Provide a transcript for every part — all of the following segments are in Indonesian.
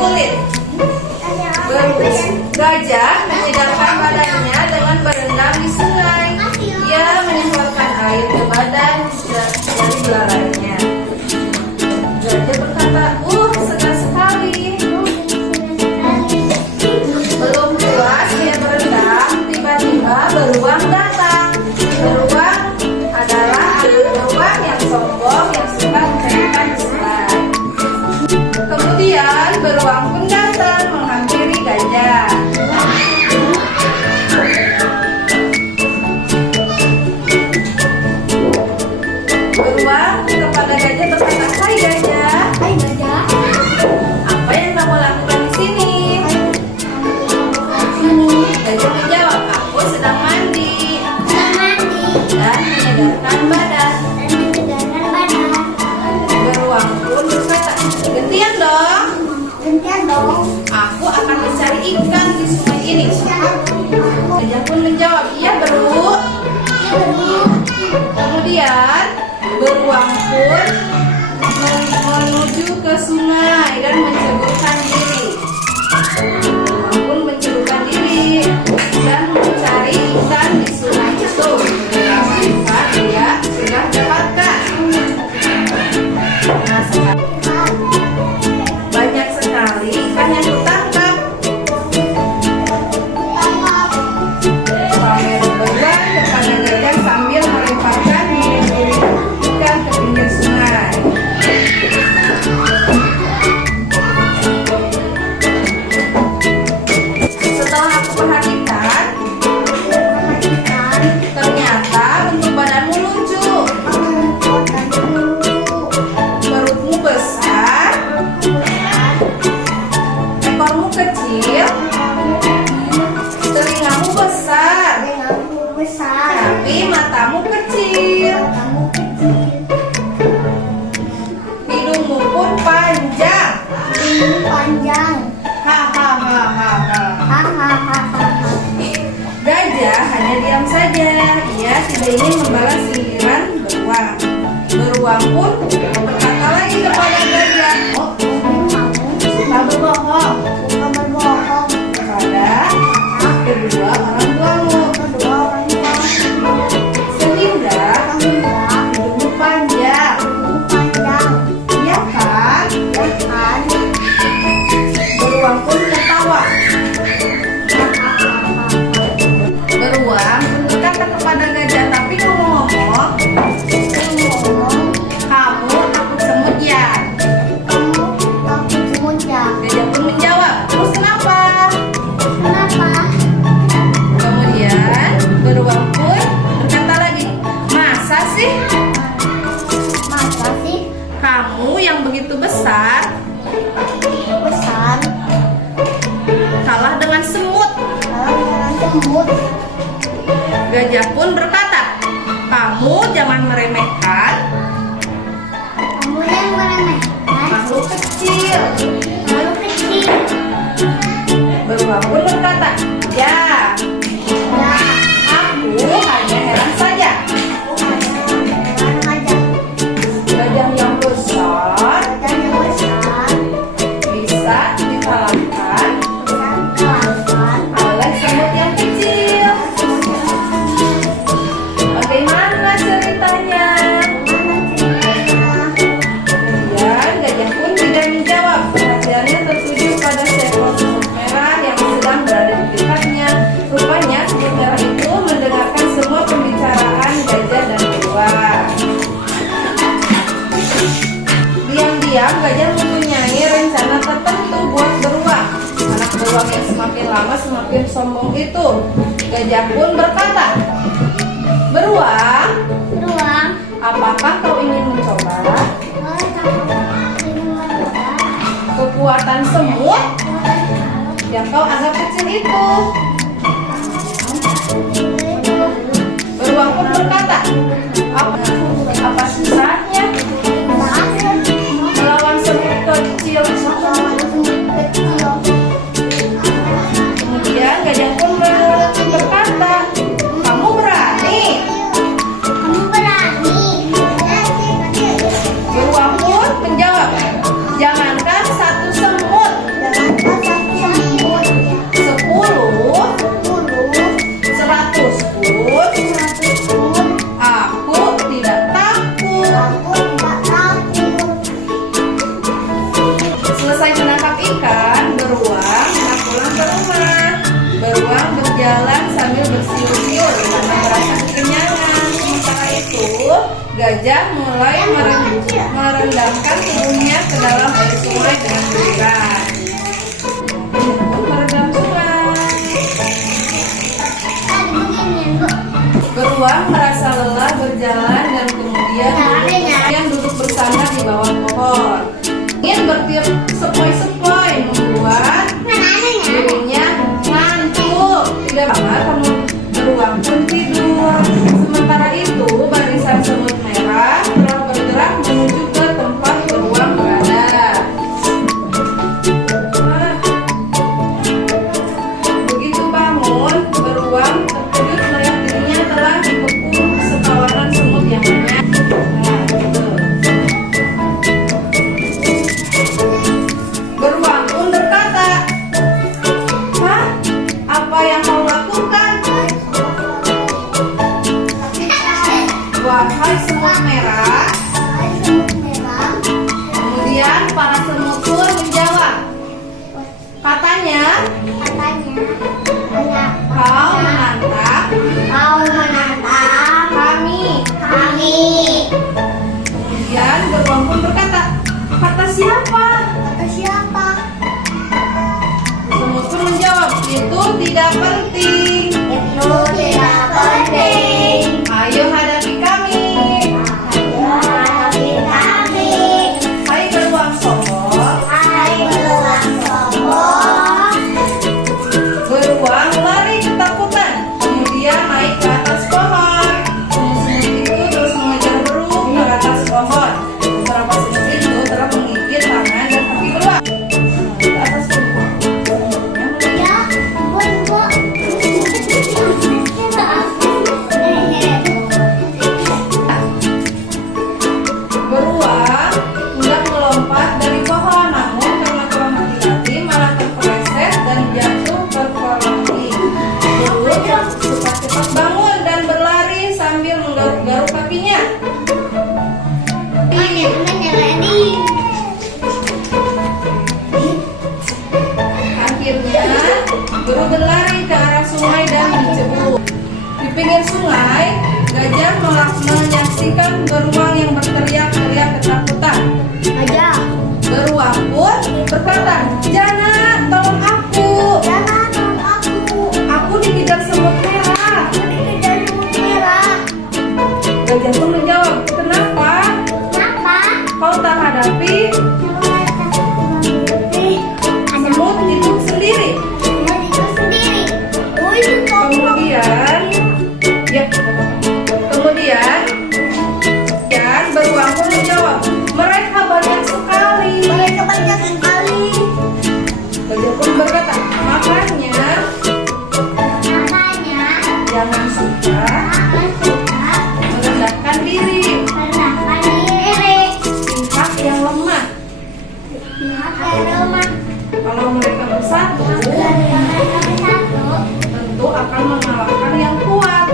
kulit. Gajah menyedarkan badannya dengan berendam di sungai. Ia menyemprotkan air ke badan dari belalainya. Gajah berkata, segar sekali. Belum puas dia berendam, tiba-tiba beruang datang. Beruang adalah beruang yang sombong yang suka menceritakan kesalahan. Kemudian beruang pun datang menghampiri gajah. Beruang kepada gajah berkata, "Hai gajah. Hai gajah. Apa yang kamu lakukan di sini?" Gajah menjawab, "Aku sedang mandi dan menyegarkan badan." Beruang pun berkata, "Gantian dong. Aku akan mencari ikan di sungai ini." Gajah pun menjawab, "Iya beru." Kemudian beruang pun menuju ke sungai dan menceburkan diri. Beruang pun menceburkan diri dan mencari ikan di sungai itu. Ikan dia sudah dapatkan. Nah, banyak sekali ikan yang ditangkap. Pamer beruang kepada gajah sambil melemparkan ikan ke pinggir sungai. Setelah aku perhatikan, ternyata bentuk badanmu lucu. Perutmu besar, ekormu kecil, telingamu besar, tapi matamu kecil. Hidungmu pun panjang. Gajah hanya diam saja. Ia tidak ingin membalas sindiran beruang. Beruang pun berkata lagi kepada gajah, suka berbohong kepada kedua orang tuamu, sehingga hidungmu panjang. Iya kan? Beruang pun tertawa. Beruang pun berkata kepada gajah, "Tapi ngomong-ngomong, kamu takut semut ya?" Gajah pun menjawab, "Terus kenapa?" Kemudian beruang pun berkata lagi, Masa sih kamu yang begitu besar kalah dengan semut?" Gajah pun berkata, "Kamu jangan meremehkan makhluk kecil." Beruang pun berkata, "Ya, aku hanya heran saja. Gajah yang besar bisa dikalahkan oleh semut yang kecil. Bagaimana ceritanya?" Kemudian gajah pun tidak menjawab. Perhatiannya tertuju pada seekor semut merah yang sedang berada di dekatnya. Rupanya semut merah itu mendengarkan semua pembicaraan gajah dan beruang. Diam-diam gajah mempunyai rencana tertentu buat beruang. Anak beruang yang semakin lama semakin sombong itu. Gajah pun berkata, "Beruang, apakah kau ingin mencoba kekuatan semut yang kau anggap kecil itu?" Beruang pun berkata, Apa susahnya melawan semut kecil?" Kemudian gajah pun berkata, "Kamu berani?" Beruang pun menjawab, "Jangankan satu semut, gajah mulai merendamkan tubuhnya ke dalam air sungai dengan giliran. Meredam sungai. Beruang merasa lelah berjalan dan kemudian duduk bersandar di bawah pohon. Ingin bertiup sepoi-sepoi membuat dirinya ngantuk. Tidak lama kamu beruang pun tidur. Sementara itu barisan semut merah telah bergerak menuju ke tempat beruang berada. Begitu bangun, beruang terkejut melihat dirinya telah dikepung sekawanan semut yang banyak. Beruang pun berkata, "Hah? Apa yang kau lakukan? Wahai semut merah." Kemudian para semut pun menjawab. Katanya, kau menantang kami. Kemudian beruang pun berkata, kata siapa? Semut pun menjawab, itu tidak penting. Ayo hadapi kami. Hai beruang sombong. Beruang lari ketakutan, kemudian naik ke atas pohon. Semut itu terus mengejar beruang ke atas pohon. Beberapa semut itu telah menggigit tangan dan kaki beruang. Ke atas pohon. Beruang hendak melompat dari pohon, namun karena kurang hati-hati malah terpeleset dan jatuh ke kolam ikan. Beruang cepat-cepat bangun dan berlari sambil menggaruk-garuk kakinya. Akhirnya beruang berlari ke arah sungai dan dicebur. Di pinggir sungai, gajah menyaksikan beruang yang berteriak-teriak ketakutan. Beruang pun berkata, jangan, tolong aku. Aku dikejar semut merah. Gajah pun menjawab, kenapa? Kau tak hadapi semut itu sendiri. Kemudian beruang pun menjawab, mereka banyak sekali. Gajah pun berkata, makanya jangan suka merendahkan diri. Pihak yang lemah. Kalau mereka bersatu, tentu akan mengalahkan yang kuat.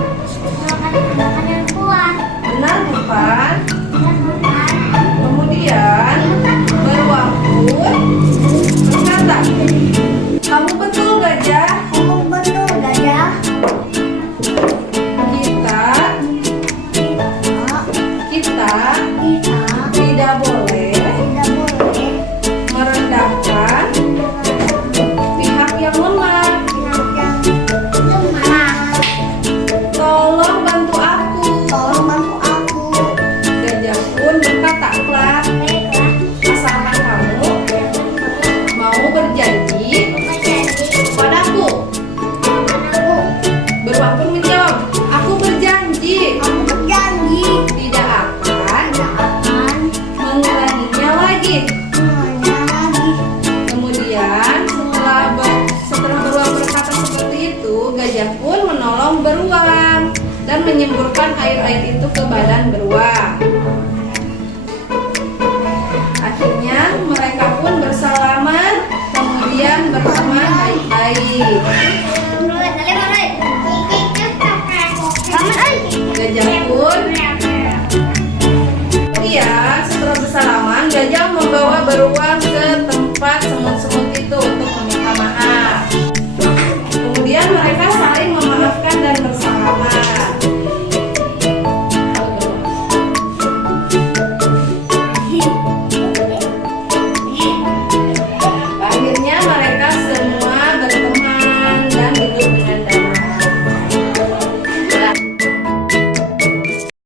Benar bukan? Kemudian beruang pun berkata, kamu betul gajah. Kita tidak boleh